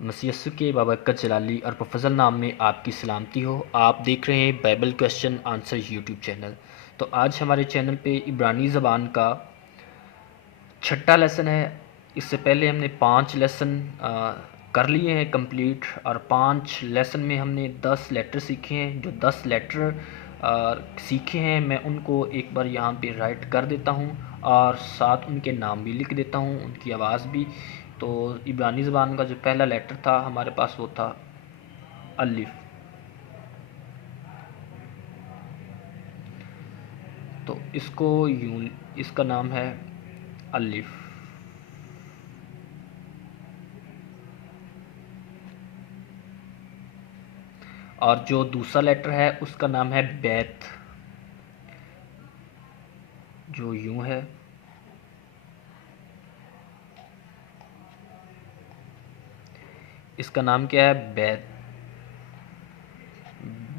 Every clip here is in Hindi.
मसीह यस्सु के बाबरकत जलाली और फजल नाम में आपकी सलामती हो। आप देख रहे हैं Bible question answer YouTube channel. तो आज हमारे चैनल पे इब्रानी ज़बान का छठा लेसन है। इससे पहले हमने 5 लेसन कर लिए हैं कंप्लीट, और 5 लेसन में हमने 10 लेटर सीखे हैं। जो 10 लेटर सीखे हैं मैं उनको एक बार यहाँ पे राइट कर देता हूँ और साथ उनके नाम भी लिख देता हूँ, उनकी आवाज़ भी। तो इब्रानी ज़बान का जो पहला लेटर था हमारे पास वो था अलिफ। तो इसको यूं, इसका नाम है अलिफ। और जो दूसरा लेटर है उसका नाम है बैत, जो यूं है। इसका नाम क्या है? बैत।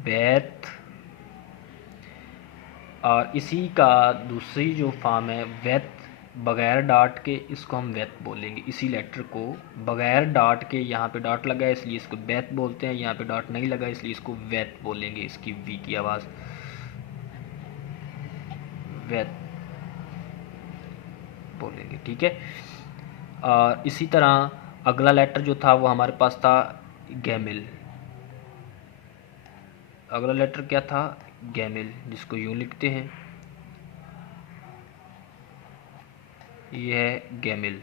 बैत। और इसी का दूसरी जो फॉर्म है वैत, बगैर डाट के, इसको हम वैत बोलेंगे। इसी लेटर को बगैर डाट के, यहाँ पे डाट लगा है इसलिए इसको बैत बोलते हैं, यहाँ पे डाट नहीं लगा इसलिए इसको वैत बोलेंगे। इसकी वी की आवाज़ वैत बोलेंगे, ठीक है। और इसी तरह अगला लेटर जो था वो हमारे पास था गैमिल। अगला लेटर क्या था? गैमिल, जिसको यूं लिखते हैं, ये है गैमिल।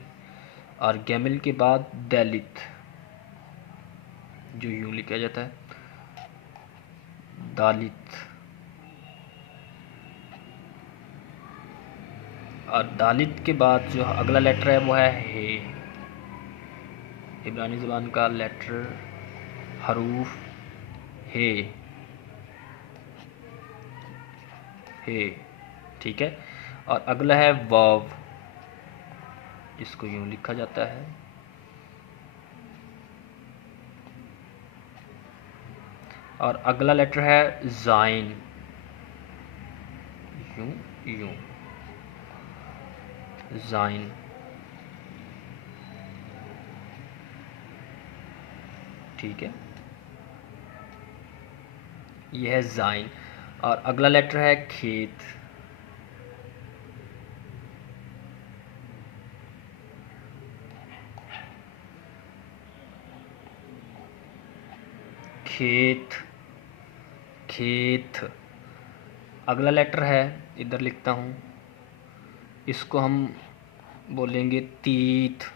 और गैमिल के बाद दालित, जो यूं लिखा जाता है दालित। और दालित के बाद जो अगला लेटर है वो है हे। इब्रानी ज़बान का लेटर हरूफ हे, ठीक है। और अगला है वाव, जिसको यूं लिखा जाता है और अगला लेटर है ज़ाइन, यूं यूं ज़ाइन, ठीक है। यह है ज़ाइन। और अगला लेटर है खेत, खेत, खेत। अगला लेटर है, इधर लिखता हूँ, इसको हम बोलेंगे तीत।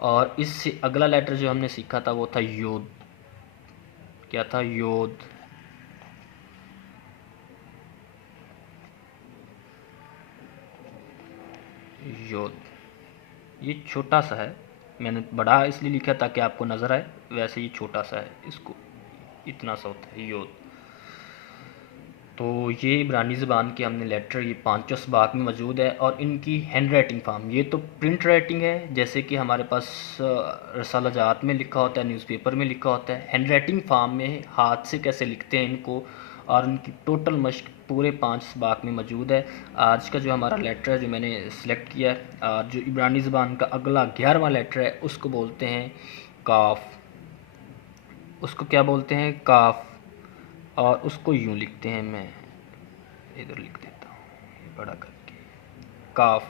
और इससे अगला लेटर जो हमने सीखा था वो था योद। क्या था? योद। योद। ये छोटा सा है, मैंने बड़ा इसलिए लिखा ताकि आपको नज़र आए, वैसे ये छोटा सा है, इसको इतना सा होता है योद। तो ये इब्रानी ज़बान के हमने लेटर ये 5 सबाक में मौजूद है। और इनकी हैंड राइटिंग फार्म, ये तो प्रिंट राइटिंग है, जैसे कि हमारे पास रसाला जात में लिखा होता है, न्यूज़पेपर में लिखा होता है। हैंड राइटिंग फार्म में हाथ से कैसे लिखते हैं इनको, और उनकी टोटल मश्क पूरे 5 सबाक में मौजूद है। आज का जो हमारा लेटर है जो मैंने सेलेक्ट किया है, और जो इब्रानी ज़बान का अगला 11वां लेटर है उसको बोलते हैं काफ। उसको क्या बोलते हैं? काफ। और उसको यूं लिखते हैं, मैं इधर लिख देता हूँ बड़ा करके, काफ।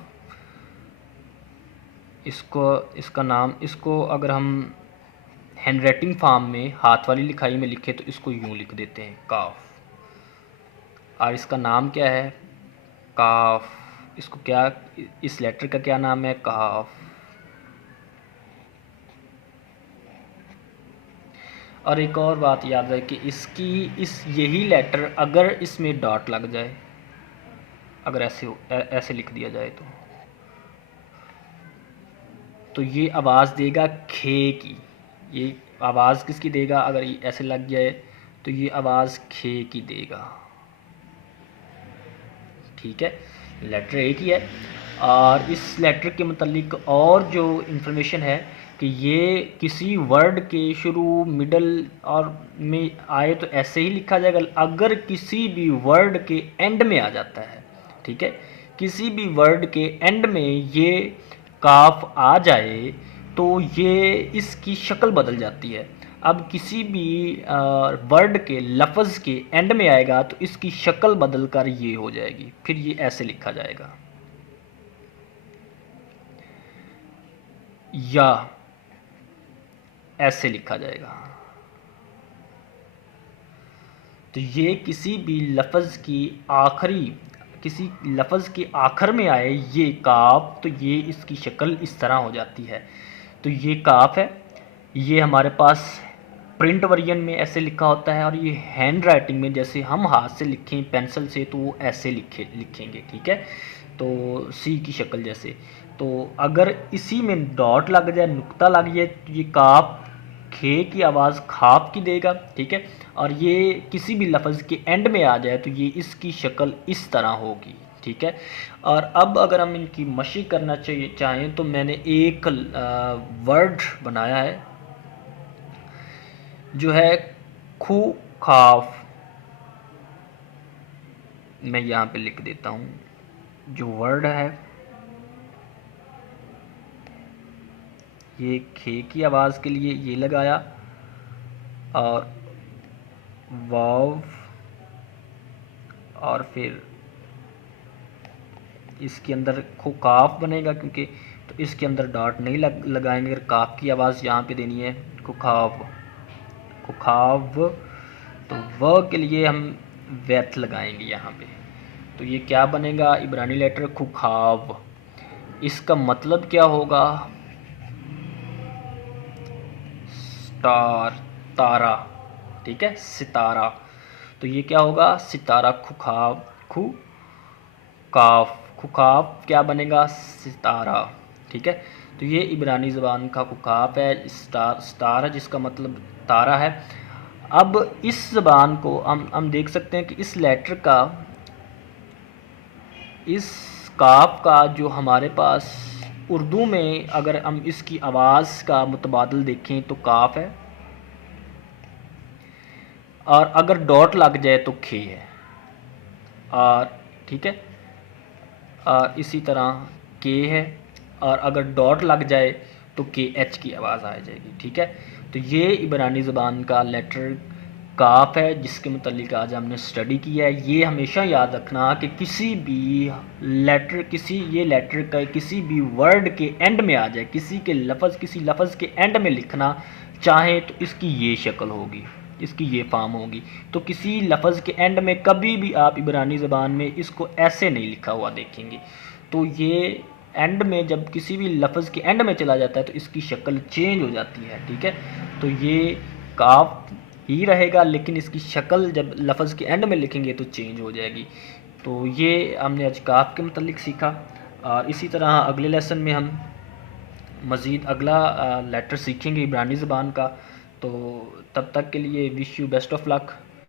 इसको, इसका नाम, इसको अगर हम हैंड राइटिंग फॉर्म में हाथ वाली लिखाई में लिखे तो इसको यूं लिख देते हैं काफ। और इसका नाम क्या है? काफ। इसको क्या, इस लेटर का क्या नाम है? काफ। और एक और बात याद है कि इसकी, इस यही लेटर अगर इसमें डॉट लग जाए, अगर ऐसे लिख दिया जाए तो ये आवाज़ देगा खे की। ये आवाज़ किसकी देगा? अगर ये ऐसे लग जाए तो ये आवाज़ खे की देगा, ठीक है। लेटर एक ही है। और इस लेटर के मतलब और जो इन्फॉर्मेशन है कि ये किसी वर्ड के शुरू, मिडल और में आए तो ऐसे ही लिखा जाएगा। अगर किसी भी वर्ड के एंड में आ जाता है ठीक है, किसी भी वर्ड के एंड में ये काफ आ जाए तो ये इसकी शक्ल बदल जाती है। अब किसी भी वर्ड के लफ्ज़ के एंड में आएगा तो इसकी शक्ल बदल कर ये हो जाएगी, फिर ये ऐसे लिखा जाएगा, या ऐसे लिखा जाएगा। तो ये किसी भी लफ्ज़ की किसी लफ्ज़ के आखिर में आए ये काफ, तो ये इसकी शक्ल इस तरह हो जाती है। तो ये काफ है, ये हमारे पास प्रिंट वर्जन में ऐसे लिखा होता है, और ये हैंड राइटिंग में जैसे हम हाथ से लिखें पेंसिल से तो वो ऐसे लिखेंगे, ठीक है। तो सी की शक्ल जैसे, तो अगर इसी में डॉट लग जाए, नुक्ता लग जाए, तो ये काफ खे की आवाज़ खाप की देगा, ठीक है। और ये किसी भी लफ्ज़ के एंड में आ जाए तो ये इसकी शक्ल इस तरह होगी, ठीक है। और अब अगर हम इनकी मशी करना चाहें तो मैंने एक वर्ड बनाया है जो है खू खाफ। मैं यहाँ पे लिख देता हूँ, जो वर्ड है ये खे की आवाज़ के लिए ये लगाया, और वाव, और फिर इसके अंदर खुकाफ बनेगा, क्योंकि तो इसके अंदर डॉट नहीं लगाएंगे, अगर काफ की आवाज़ यहाँ पे देनी है, खुखाव खुखाव, तो व के लिए हम वैथ लगाएंगे यहाँ पे। तो ये क्या बनेगा, इब्रानी लेटर खुखाव। इसका मतलब क्या होगा, स्टार, तारा, ठीक है, सितारा। तो ये क्या होगा, सितारा, खुखाव, खु काफ, खुखाफ क्या बनेगा, सितारा, ठीक है। तो ये इब्रानी ज़बान का खुखाफ है, स्टार है, जिसका मतलब तारा है। अब इस ज़बान को हम देख सकते हैं कि इस लेटर का, इस काफ का जो हमारे पास उर्दू में अगर हम इसकी आवाज़ का मुतबादल देखें तो काफ है, और अगर डॉट लग जाए तो खे है, और ठीक है, और इसी तरह के है, और अगर डॉट लग जाए तो के एच की आवाज़ आ जाएगी, ठीक है। तो ये इब्रानी ज़बान का लेटर काफ है, जिसके मतलब आज हमने स्टडी किया है। ये हमेशा याद रखना कि किसी भी लेटर, ये लेटर का किसी भी वर्ड के एंड में आ जाए, किसी लफ्ज़ के एंड में लिखना चाहें तो इसकी ये शक्ल होगी, इसकी ये फार्म होगी। तो किसी लफ्ज़ के एंड में कभी भी आप इब्रानी ज़बान में इसको ऐसे नहीं लिखा हुआ देखेंगे। तो ये एंड में जब किसी भी लफ्ज़ के एंड में चला जाता है तो इसकी शक्ल चेंज हो जाती है, ठीक है। तो ये काफ ही रहेगा, लेकिन इसकी शक्ल जब लफ्ज़ के एंड में लिखेंगे तो चेंज हो जाएगी। तो ये हमने आज काफ के मतलब सीखा, और इसी तरह अगले लेसन में हम मज़ीद अगला लेटर सीखेंगे इब्रानी ज़बान का। तो तब तक के लिए wish you best of luck.